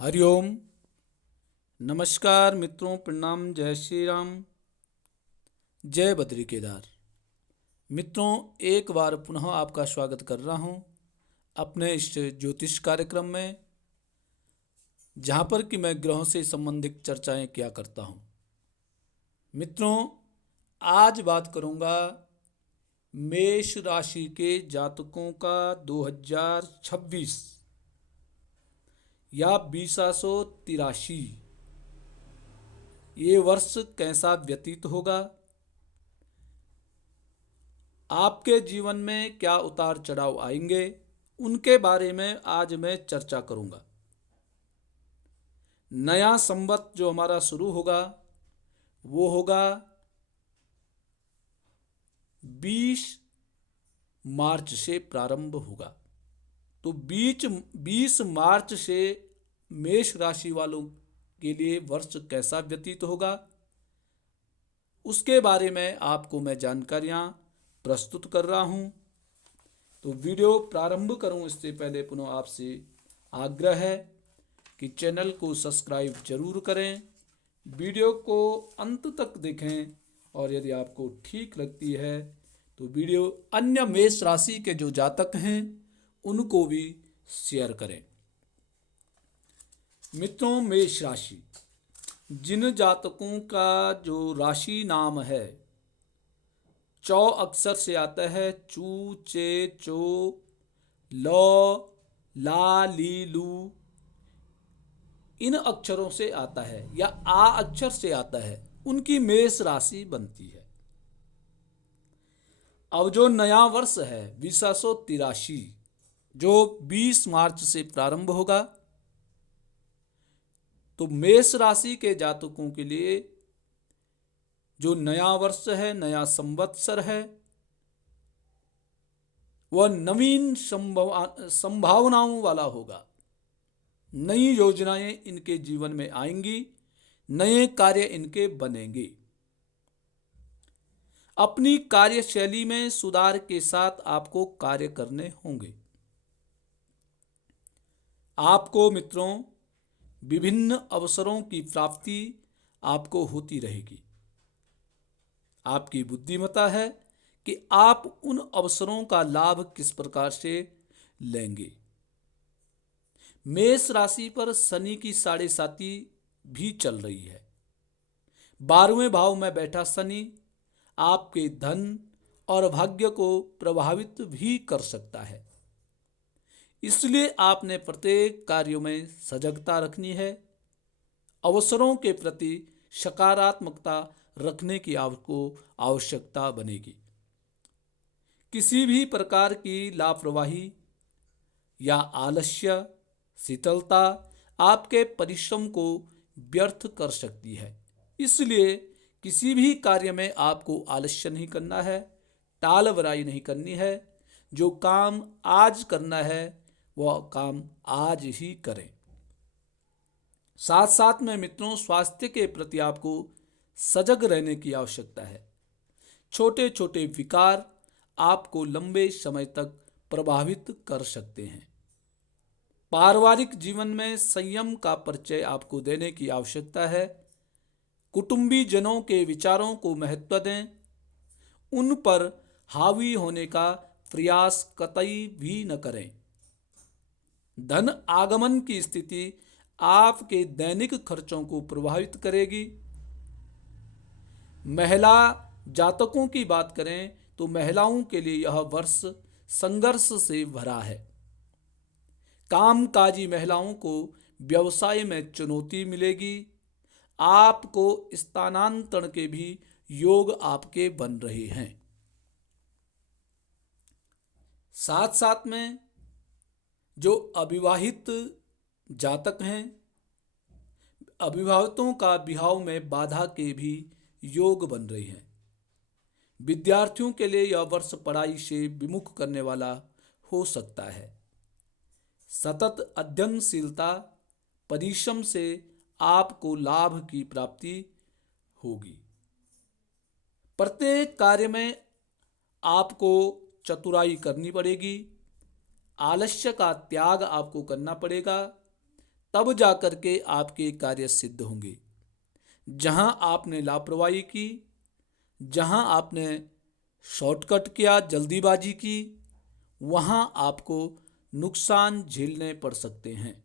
हरिओम। नमस्कार मित्रों, प्रणाम, जय श्री राम, जय बद्री केदार। मित्रों, एक बार पुनः आपका स्वागत कर रहा हूं अपने इस ज्योतिष कार्यक्रम में, जहां पर कि मैं ग्रहों से संबंधित चर्चाएं किया करता हूं। मित्रों, आज बात करूंगा मेष राशि के जातकों का 2026 या 2083 ये वर्ष कैसा व्यतीत होगा, आपके जीवन में क्या उतार चढ़ाव आएंगे, उनके बारे में आज मैं चर्चा करूंगा। नया संवत जो हमारा शुरू होगा वो होगा 20 मार्च से प्रारंभ होगा। तो 20 मार्च से मेष राशि वालों के लिए वर्ष कैसा व्यतीत होगा, उसके बारे में आपको मैं जानकारियां प्रस्तुत कर रहा हूं। तो वीडियो प्रारंभ करूं इससे पहले पुनः आपसे आग्रह है कि चैनल को सब्सक्राइब जरूर करें, वीडियो को अंत तक देखें और यदि आपको ठीक लगती है तो वीडियो अन्य मेष राशि के जो जातक हैं उनको भी शेयर करें। मित्रों, मेष राशि, जिन जातकों का जो राशि नाम है चौ अक्षर से आता है, चू, चे, चो, लौ, ला, ली, लू, इन अक्षरों से आता है या आ अक्षर से आता है, उनकी मेष राशि बनती है। अब जो नया वर्ष है 2083 जो 20 मार्च से प्रारंभ होगा, तो मेष राशि के जातकों के लिए जो नया वर्ष है, नया संवत्सर है, वह नवीन संभावनाओं वाला होगा। नई योजनाएं इनके जीवन में आएंगी, नए कार्य इनके बनेंगे। अपनी कार्यशैली में सुधार के साथ आपको कार्य करने होंगे। आपको मित्रों विभिन्न अवसरों की प्राप्ति आपको होती रहेगी। आपकी बुद्धिमत्ता है कि आप उन अवसरों का लाभ किस प्रकार से लेंगे। मेष राशि पर शनि की 7.5 भी चल रही है। 12वें भाव में बैठा शनि आपके धन और भाग्य को प्रभावित भी कर सकता है। इसलिए आपने प्रत्येक कार्यों में सजगता रखनी है। अवसरों के प्रति सकारात्मकता रखने की आपको आवश्यकता बनेगी। किसी भी प्रकार की लापरवाही या आलस्य, शीतलता आपके परिश्रम को व्यर्थ कर सकती है। इसलिए किसी भी कार्य में आपको आलस्य नहीं करना है, टालबराई नहीं करनी है। जो काम आज करना है वह काम आज ही करें। साथ साथ में मित्रों, स्वास्थ्य के प्रति आपको सजग रहने की आवश्यकता है। छोटे छोटे विकार आपको लंबे समय तक प्रभावित कर सकते हैं। पारिवारिक जीवन में संयम का परिचय आपको देने की आवश्यकता है। कुटुंबी जनों के विचारों को महत्व दें, उन पर हावी होने का प्रयास कतई भी न करें। धन आगमन की स्थिति आपके दैनिक खर्चों को प्रभावित करेगी। महिला जातकों की बात करें तो महिलाओं के लिए यह वर्ष संघर्ष से भरा है। कामकाजी महिलाओं को व्यवसाय में चुनौती मिलेगी। आपको स्थानांतरण के भी योग आपके बन रहे हैं। साथ साथ में जो अविवाहित जातक हैं, अविवाहितों का विवाह में बाधा के भी योग बन रहे हैं। विद्यार्थियों के लिए यह वर्ष पढ़ाई से विमुख करने वाला हो सकता है। सतत अध्ययनशीलता, परिश्रम से आपको लाभ की प्राप्ति होगी। प्रत्येक कार्य में आपको चतुराई करनी पड़ेगी। आलस्य का त्याग आपको करना पड़ेगा। तब जाकर के आपके कार्य सिद्ध होंगे। जहां आपने लापरवाही की, जहां आपने शॉर्टकट किया, जल्दीबाजी की, वहां आपको नुकसान झेलने पड़ सकते हैं।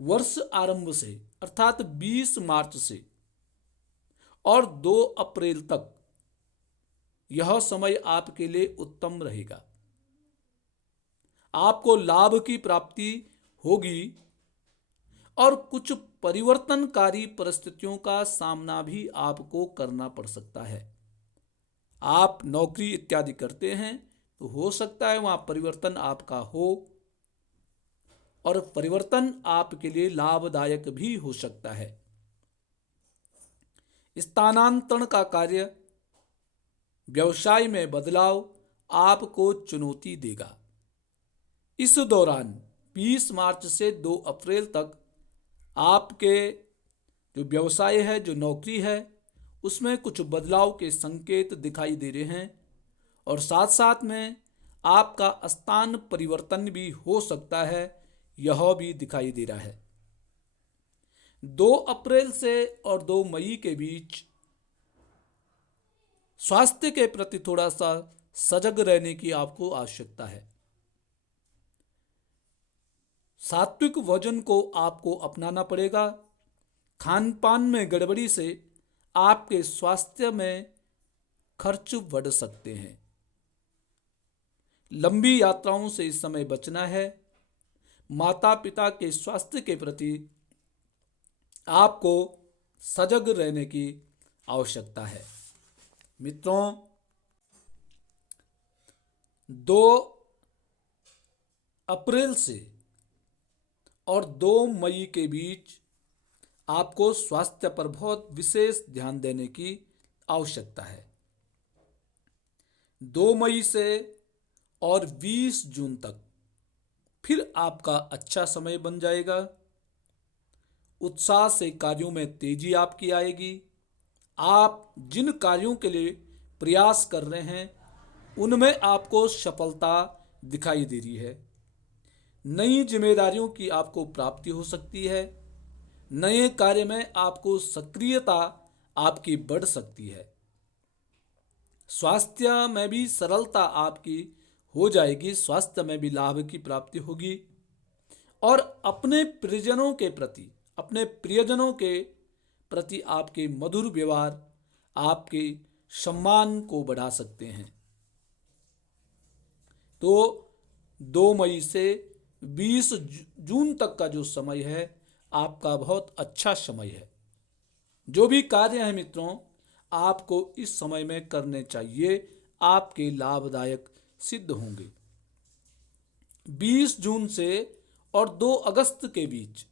वर्ष आरंभ से अर्थात 20 मार्च से और 2 अप्रैल तक यह समय आपके लिए उत्तम रहेगा। आपको लाभ की प्राप्ति होगी और कुछ परिवर्तनकारी परिस्थितियों का सामना भी आपको करना पड़ सकता है। आप नौकरी इत्यादि करते हैं तो हो सकता है वहां परिवर्तन आपका हो और परिवर्तन आपके लिए लाभदायक भी हो सकता है। स्थानांतरण का कार्य, व्यवसाय में बदलाव आपको चुनौती देगा। इस दौरान 20 मार्च से 2 अप्रैल तक आपके जो व्यवसाय है, जो नौकरी है, उसमें कुछ बदलाव के संकेत दिखाई दे रहे हैं और साथ साथ में आपका स्थान परिवर्तन भी हो सकता है, यह भी दिखाई दे रहा है। 2 अप्रैल से और 2 मई के बीच स्वास्थ्य के प्रति थोड़ा सा सजग रहने की आपको आवश्यकता है। सात्विक भोजन को आपको अपनाना पड़ेगा। खान पान में गड़बड़ी से आपके स्वास्थ्य में खर्च बढ़ सकते हैं। लंबी यात्राओं से इस समय बचना है। माता पिता के स्वास्थ्य के प्रति आपको सजग रहने की आवश्यकता है। मित्रों, 2 अप्रैल से और 2 मई के बीच आपको स्वास्थ्य पर बहुत विशेष ध्यान देने की आवश्यकता है। 2 मई से और 20 जून तक फिर आपका अच्छा समय बन जाएगा। उत्साह से कार्यों में तेजी आपकी आएगी। आप जिन कार्यों के लिए प्रयास कर रहे हैं उनमें आपको सफलता दिखाई दे रही है। नई जिम्मेदारियों की आपको प्राप्ति हो सकती है। नए कार्य में आपको सक्रियता आपकी बढ़ सकती है। स्वास्थ्य में भी सरलता आपकी हो जाएगी, स्वास्थ्य में भी लाभ की प्राप्ति होगी और अपने प्रियजनों के प्रति आपके मधुर व्यवहार आपके सम्मान को बढ़ा सकते हैं। तो 2 मई से 20 जून तक का जो समय है आपका बहुत अच्छा समय है। जो भी कार्य है मित्रों, आपको इस समय में करने चाहिए, आपके लाभदायक सिद्ध होंगे। 20 जून से और 2 अगस्त के बीच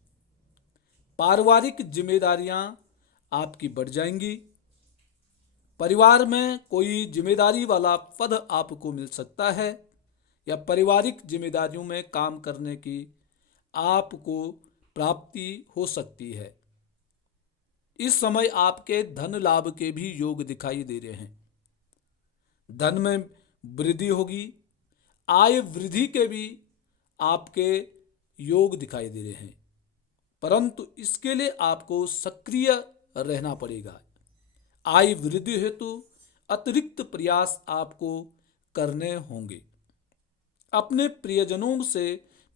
पारिवारिक जिम्मेदारियां आपकी बढ़ जाएंगी। परिवार में कोई जिम्मेदारी वाला पद आपको मिल सकता है या पारिवारिक जिम्मेदारियों में काम करने की आपको प्राप्ति हो सकती है। इस समय आपके धन लाभ के भी योग दिखाई दे रहे हैं। धन में वृद्धि होगी, आय वृद्धि के भी आपके योग दिखाई दे रहे हैं, परंतु इसके लिए आपको सक्रिय रहना पड़ेगा। आय वृद्धि हेतु अतिरिक्त प्रयास आपको करने होंगे। अपने प्रियजनों से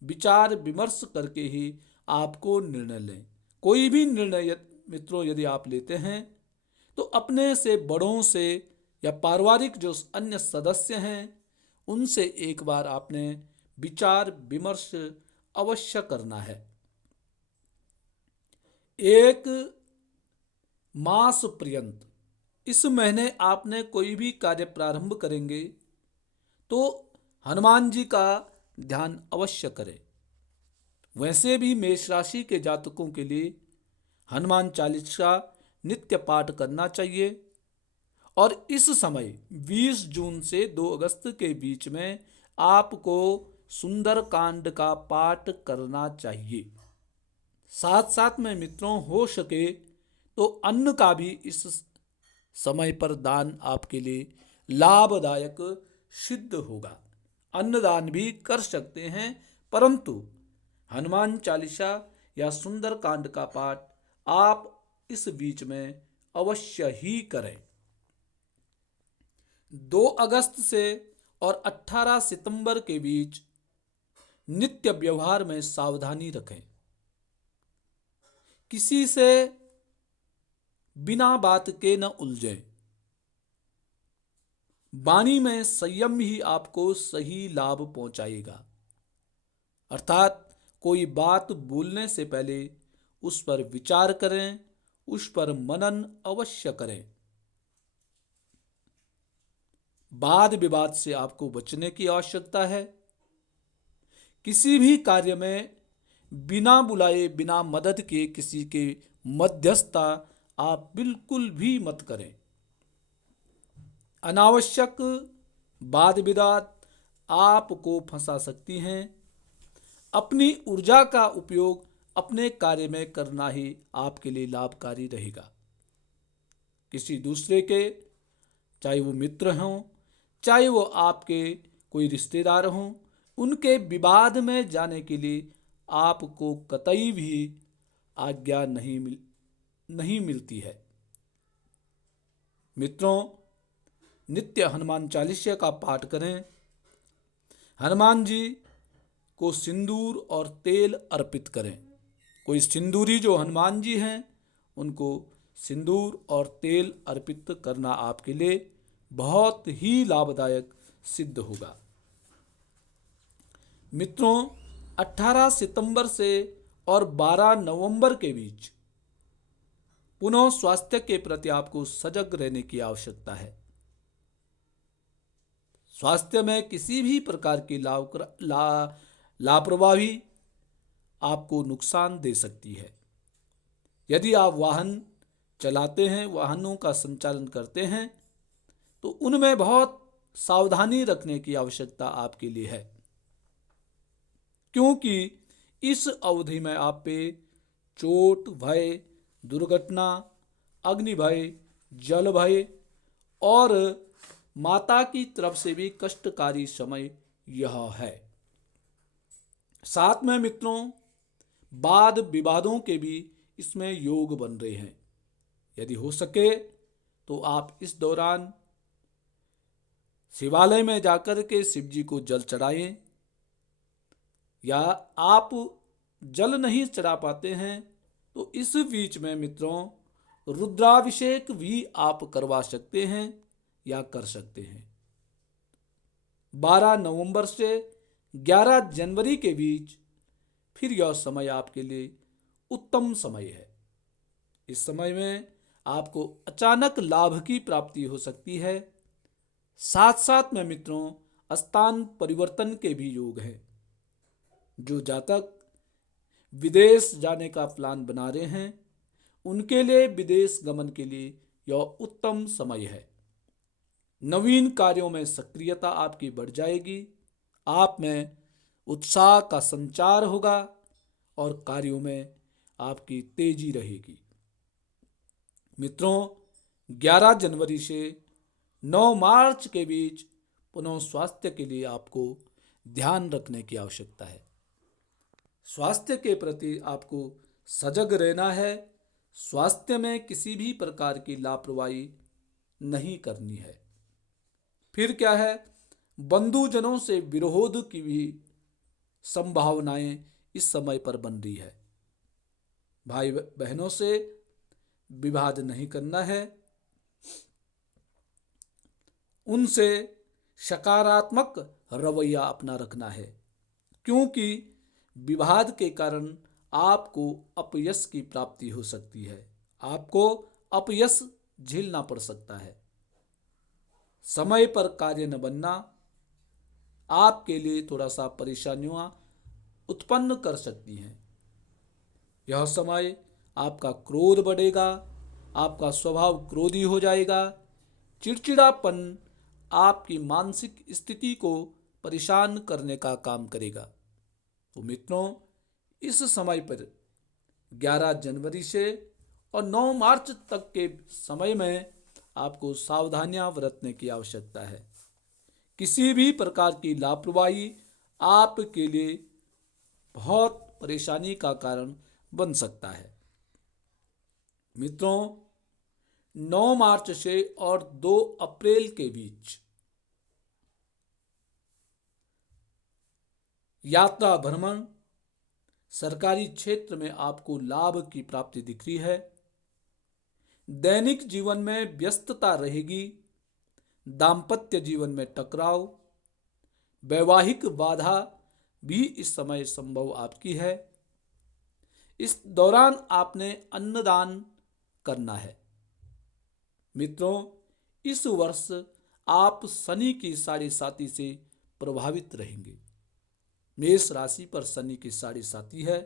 विचार विमर्श करके ही आपको निर्णय लें। कोई भी निर्णय मित्रों यदि आप लेते हैं तो अपने से बड़ों से या पारिवारिक जो अन्य सदस्य हैं उनसे एक बार आपने विचार विमर्श अवश्य करना है। 1 मास पर्यंत इस महीने आपने कोई भी कार्य प्रारंभ करेंगे तो हनुमान जी का ध्यान अवश्य करें। वैसे भी मेष राशि के जातकों के लिए हनुमान चालीसा नित्य पाठ करना चाहिए और इस समय 20 जून से 2 अगस्त के बीच में आपको सुंदर कांड का पाठ करना चाहिए। साथ साथ में मित्रों हो सके तो अन्न का भी इस समय पर दान आपके लिए लाभदायक सिद्ध होगा। अन्नदान भी कर सकते हैं, परंतु हनुमान चालीसा या सुंदर कांड का पाठ आप इस बीच में अवश्य ही करें। 2 अगस्त से और 18 सितंबर के बीच नित्य व्यवहार में सावधानी रखें। किसी से बिना बात के न उलझें। वाणी में संयम ही आपको सही लाभ पहुंचाएगा, अर्थात कोई बात बोलने से पहले उस पर विचार करें, उस पर मनन अवश्य करें। वाद विवाद से आपको बचने की आवश्यकता है। किसी भी कार्य में बिना बुलाए, बिना मदद के किसी के मध्यस्थता आप बिल्कुल भी मत करें। अनावश्यक वाद विवाद आपको फंसा सकती हैं। अपनी ऊर्जा का उपयोग अपने कार्य में करना ही आपके लिए लाभकारी रहेगा। किसी दूसरे के, चाहे वो मित्र हों, चाहे वो आपके कोई रिश्तेदार हों, उनके विवाद में जाने के लिए आपको कतई भी आज्ञा नहीं मिलती है। मित्रों, नित्य हनुमान चालीसा का पाठ करें। हनुमान जी को सिंदूर और तेल अर्पित करें। कोई सिंदूरी जो हनुमान जी हैं, उनको सिंदूर और तेल अर्पित करना आपके लिए बहुत ही लाभदायक सिद्ध होगा। मित्रों, 18 सितंबर से और 12 नवंबर के बीच पुनः स्वास्थ्य के प्रति आपको सजग रहने की आवश्यकता है। स्वास्थ्य में किसी भी प्रकार की लापरवाही आपको नुकसान दे सकती है। यदि आप वाहन चलाते हैं, वाहनों का संचालन करते हैं, तो उनमें बहुत सावधानी रखने की आवश्यकता आपके लिए है, क्योंकि इस अवधि में आप पे चोट भय, दुर्घटना, अग्नि भय, जल भय और माता की तरफ से भी कष्टकारी समय यह है। साथ में मित्रों, वाद विवादों के भी इसमें योग बन रहे हैं। यदि हो सके तो आप इस दौरान शिवालय में जाकर के शिव जी को जल चढ़ाएं, या आप जल नहीं चढ़ा पाते हैं तो इस बीच में मित्रों रुद्राभिषेक भी आप करवा सकते हैं या कर सकते हैं। 12 नवंबर से 11 जनवरी के बीच फिर यह समय आपके लिए उत्तम समय है। इस समय में आपको अचानक लाभ की प्राप्ति हो सकती है। साथ साथ में मित्रों स्थान परिवर्तन के भी योग हैं। जो जातक विदेश जाने का प्लान बना रहे हैं, उनके लिए विदेश गमन के लिए यह उत्तम समय है। नवीन कार्यों में सक्रियता आपकी बढ़ जाएगी, आप में उत्साह का संचार होगा और कार्यों में आपकी तेजी रहेगी। मित्रों, 11 जनवरी से 9 मार्च के बीच पुनः स्वास्थ्य के लिए आपको ध्यान रखने की आवश्यकता है। स्वास्थ्य के प्रति आपको सजग रहना है। स्वास्थ्य में किसी भी प्रकार की लापरवाही नहीं करनी है। फिर क्या है, बंधुजनों से विरोध की भी संभावनाएं इस समय पर बन रही है। भाई बहनों से विवाद नहीं करना है, उनसे सकारात्मक रवैया अपना रखना है, क्योंकि विवाद के कारण आपको अपयश की प्राप्ति हो सकती है। आपको अपयश झेलना पड़ सकता है। समय पर कार्य न बनना आपके लिए थोड़ा सा परेशानियां उत्पन्न कर सकती हैं। यह समय आपका क्रोध बढ़ेगा, आपका स्वभाव क्रोधी हो जाएगा, चिड़चिड़ापन आपकी मानसिक स्थिति को परेशान करने का काम करेगा। तो मित्रों, इस समय पर 11 जनवरी से और 9 मार्च तक के समय में आपको सावधानियां बरतने की आवश्यकता है। किसी भी प्रकार की लापरवाही आपके लिए बहुत परेशानी का कारण बन सकता है। मित्रों, 9 मार्च से और 2 अप्रैल के बीच यात्रा भ्रमण, सरकारी क्षेत्र में आपको लाभ की प्राप्ति दिख रही है। दैनिक जीवन में व्यस्तता रहेगी। दाम्पत्य जीवन में टकराव, वैवाहिक बाधा भी इस समय संभव आपकी है। इस दौरान आपने अन्नदान करना है। मित्रों, इस वर्ष आप शनि की साढ़े साती से प्रभावित रहेंगे। मेष राशि पर शनि की साढ़े साती है,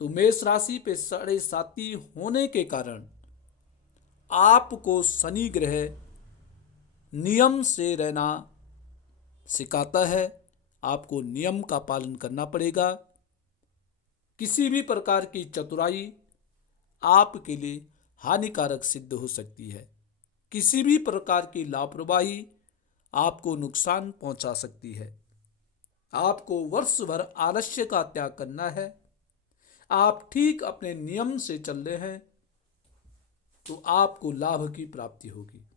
तो मेष राशि पे साढ़े साती होने के कारण आपको शनि ग्रह नियम से रहना सिखाता है। आपको नियम का पालन करना पड़ेगा। किसी भी प्रकार की चतुराई आपके लिए हानिकारक सिद्ध हो सकती है। किसी भी प्रकार की लापरवाही आपको नुकसान पहुंचा सकती है। आपको वर्ष भर आलस्य का त्याग करना है। आप ठीक अपने नियम से चल रहे हैं तो आपको लाभ की प्राप्ति होगी।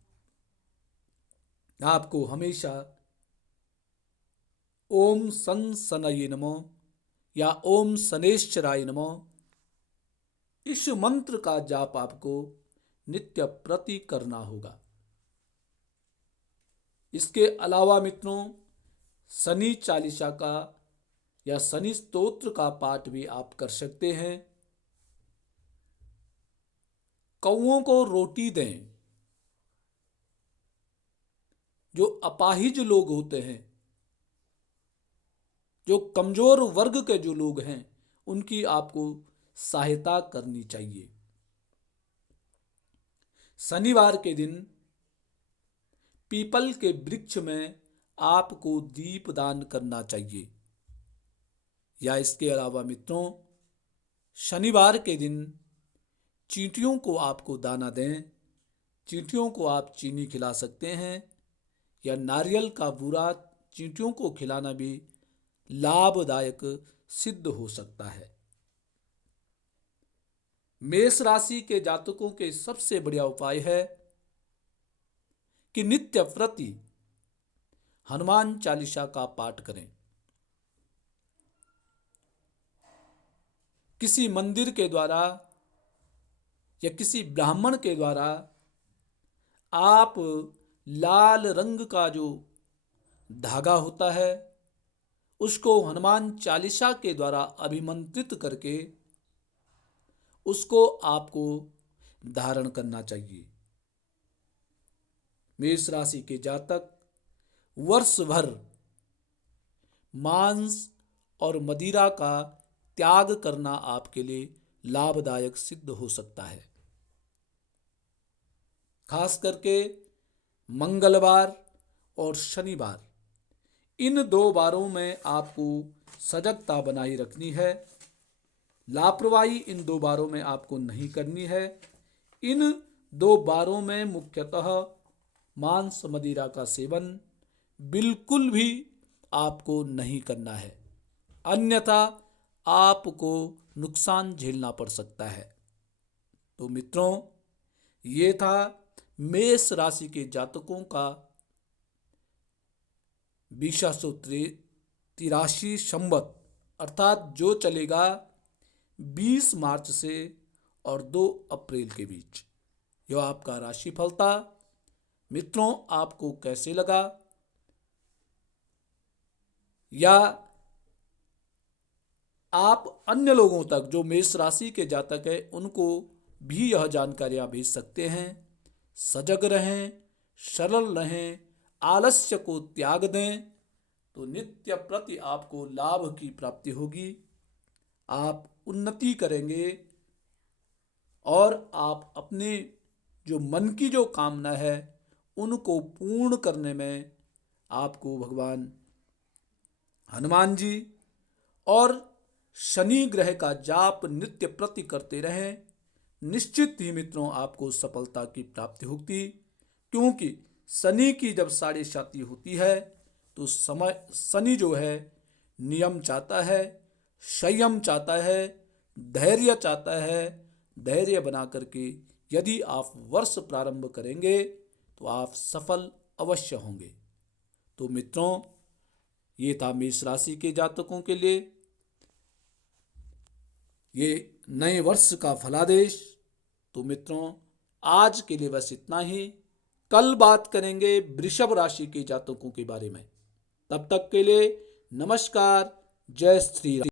आपको हमेशा ओम सन शनये नमः या ओम शनैश्चराय नमः इस मंत्र का जाप आपको नित्य प्रति करना होगा। इसके अलावा मित्रों, शनि चालीसा का या शनि स्तोत्र का पाठ भी आप कर सकते हैं। कौओं को रोटी दें। जो अपाहिज लोग होते हैं, जो कमजोर वर्ग के जो लोग हैं, उनकी आपको सहायता करनी चाहिए। शनिवार के दिन पीपल के वृक्ष में आपको दीप दान करना चाहिए। या इसके अलावा मित्रों, शनिवार के दिन चींटियों को आपको दाना दें। चींटियों को आप चीनी खिला सकते हैं या नारियल का बूरा चींटियों को खिलाना भी लाभदायक सिद्ध हो सकता है। मेष राशि के जातकों के सबसे बढ़िया उपाय है कि नित्य प्रति हनुमान चालीसा का पाठ करें। किसी मंदिर के द्वारा या किसी ब्राह्मण के द्वारा आप लाल रंग का जो धागा होता है उसको हनुमान चालीसा के द्वारा अभिमंत्रित करके उसको आपको धारण करना चाहिए। मेष राशि के जातक वर्ष भर मांस और मदिरा का त्याग करना आपके लिए लाभदायक सिद्ध हो सकता है। खास करके मंगलवार और शनिवार, इन 2 बारों में आपको सजगता बनाए रखनी है। लापरवाही इन 2 बारों में आपको नहीं करनी है। इन 2 बारों में मुख्यतः मांस मदिरा का सेवन बिल्कुल भी आपको नहीं करना है, अन्यथा आपको नुकसान झेलना पड़ सकता है। तो मित्रों, ये था मेष राशि के जातकों का 2083 संवत अर्थात जो चलेगा 20 मार्च से और 2 अप्रैल के बीच। यह आपका राशिफल था। मित्रों, आपको कैसे लगा, या आप अन्य लोगों तक जो मेष राशि के जातक है उनको भी यह जानकारियां भेज सकते हैं। सजग रहें, सरल रहें, आलस्य को त्याग दें, तो नित्य प्रति आपको लाभ की प्राप्ति होगी। आप उन्नति करेंगे और आप अपने जो मन की जो कामना है उनको पूर्ण करने में आपको भगवान हनुमान जी और शनि ग्रह का जाप नित्य प्रति करते रहें। निश्चित ही मित्रों आपको सफलता की प्राप्ति होगी, क्योंकि शनि की जब साढ़े साती होती है तो समय शनि जो है नियम चाहता है, संयम चाहता है, धैर्य चाहता है। धैर्य बना करके यदि आप वर्ष प्रारंभ करेंगे तो आप सफल अवश्य होंगे। तो मित्रों, ये था मेष राशि के जातकों के लिए ये नए वर्ष का फलादेश। तो मित्रों, आज के लिए बस इतना ही। कल बात करेंगे वृषभ राशि के जातकों के बारे में। तब तक के लिए नमस्कार, जय श्री राम।